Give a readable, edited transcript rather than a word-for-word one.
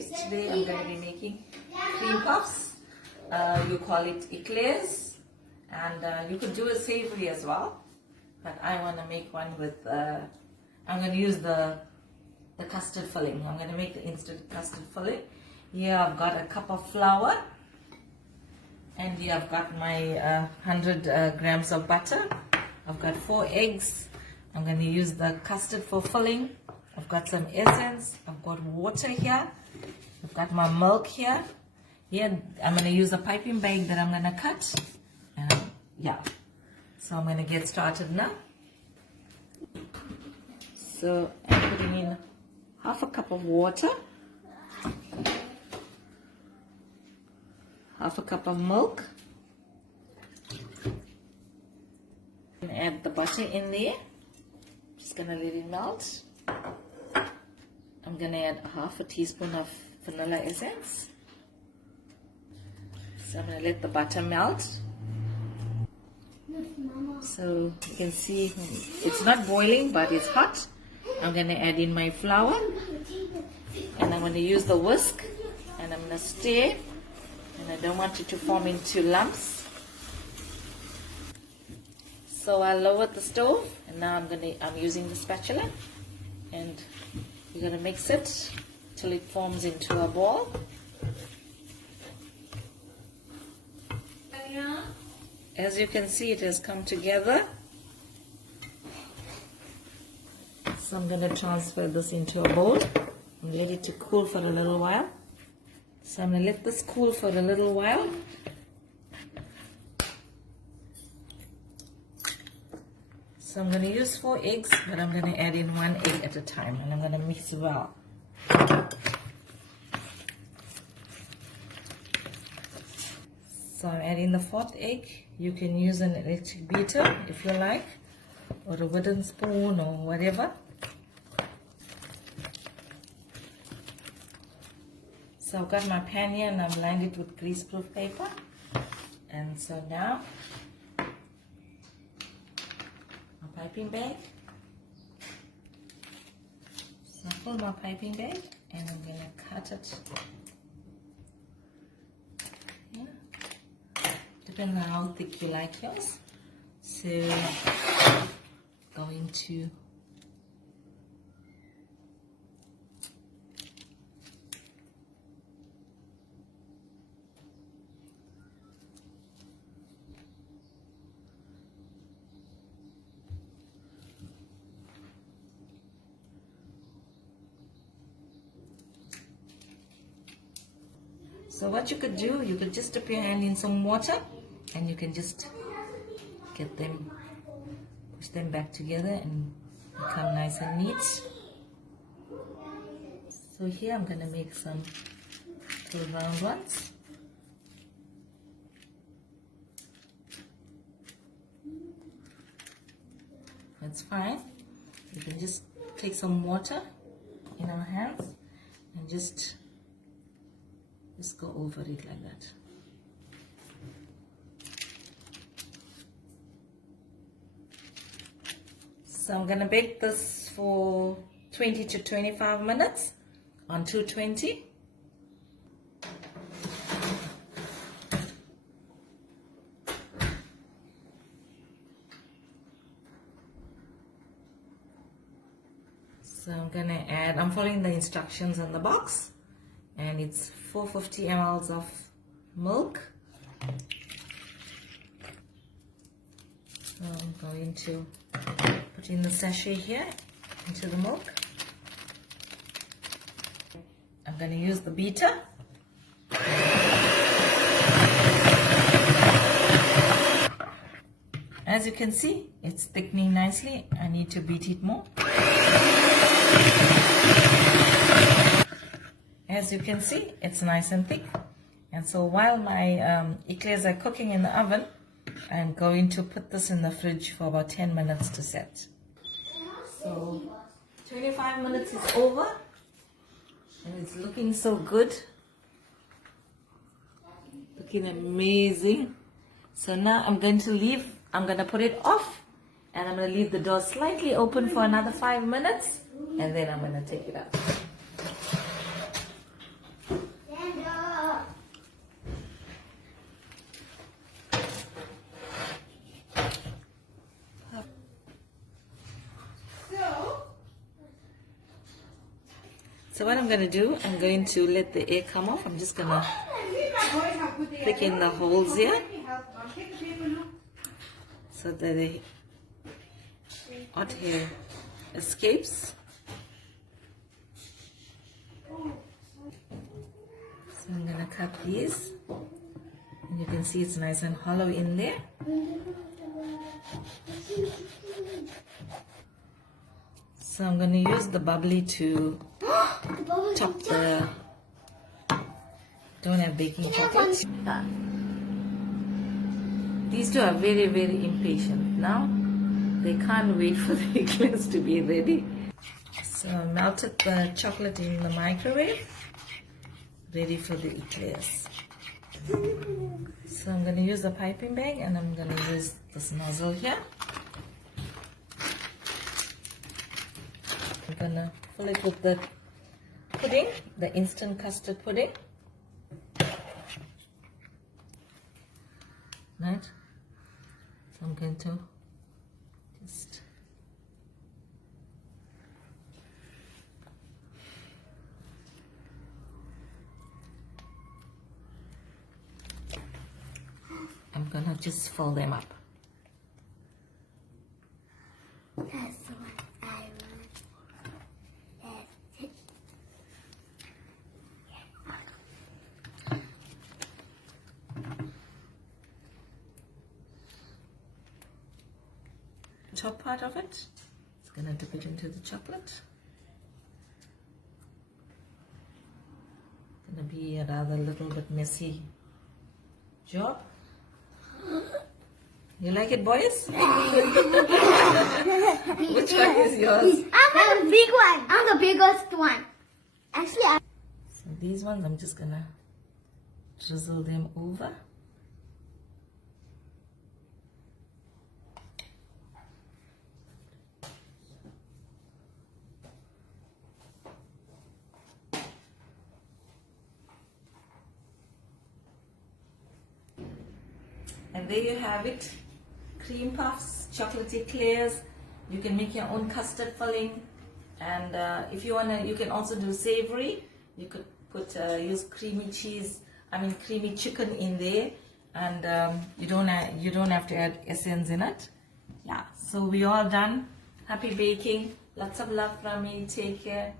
guys, today I'm going to be making cream puffs. You call it eclairs, and you could do a savory as well, but I want to make one with I'm going to use the custard filling. I'm going to make the instant custard filling. Here I've got a cup of flour, and here I've got my 100 grams of butter. I've got 4 eggs. I'm going to use the custard for filling. I've got some essence. I've got water here. I've got my milk here. Here I'm going to use a piping bag that I'm going to cut. And yeah, so I'm going to get started now. So I'm putting in half a cup of water, half a cup of milk, and add the butter in there. Just gonna let it melt. I'm gonna add half a teaspoon of vanilla essence. So I'm gonna let the butter melt. So you can see it's not boiling, but it's hot. I'm gonna add in my flour, and I'm gonna use the whisk, and I'm gonna stir, and I don't want it to form into lumps. So I lowered the stove, and now I'm using the spatula, and we're gonna mix it till it forms into a ball. As you can see, it has come together. So I'm gonna transfer this into a bowl and let it to cool for a little while. So I'm gonna let this cool for a little while. So I'm going to use 4 eggs, but I'm going to add in 1 egg at a time, and I'm going to mix it well. So I'm adding the 4th egg. You can use an electric beater if you like, or a wooden spoon or whatever. So I've got my pan here, and I've lined it with greaseproof paper. And so now piping bag. So I pull my piping bag, and I'm going to cut it. Yeah. Depends on how thick you like yours. So going to So what you could do, you could just dip your hand in some water, and you can just get them, push them back together and become nice and neat. So here I'm going to make some little round ones. That's fine. You can just take some water in our hands and just go over it like that. So I'm gonna bake this for 20 to 25 minutes on 220. So I'm following the instructions on the box, and it's 450 ml of milk. So I'm going to put in the sachet here into the milk. I'm going to use the beater. As you can see, it's thickening nicely. I need to beat it more. As you can see, it's nice and thick. And so while my eclairs are cooking in the oven, I'm going to put this in the fridge for about 10 minutes to set. So 25 minutes is over, and it's looking so good. Looking amazing. So now I'm going to put it off, and I'm going to leave the door slightly open for another 5 minutes, and then I'm going to take it out. So what I'm going to do, I'm going to let the air come off. I'm just going to pick in the holes here so that the hot air escapes. So I'm going to cut these, and you can see it's nice and hollow in there. So I'm going to use the bubbly to top the, don't have baking chocolate. These two are very, very impatient now. They can't wait for the eclairs to be ready. So I melted the chocolate in the microwave, ready for the eclairs. So I'm going to use the piping bag, and I'm going to use this nozzle here. I'm going to fill it with the pudding, the instant custard pudding. Right? So I'm going to just just fold them up. That's what I want. Top part of it, it's going to dip it into the chocolate. Going to be a rather little bit messy job. You like it, boys? Which one is yours? I'm the big one. I'm the biggest one. Actually, So these ones, I'm just going to drizzle them over. And there you have it, cream puffs, chocolate eclairs. You can make your own custard filling, and if you wanna, you can also do savory. You could put use creamy chicken in there, and you don't have to add essence in it. Yeah, so we all done. Happy baking. Lots of love from me. Take care.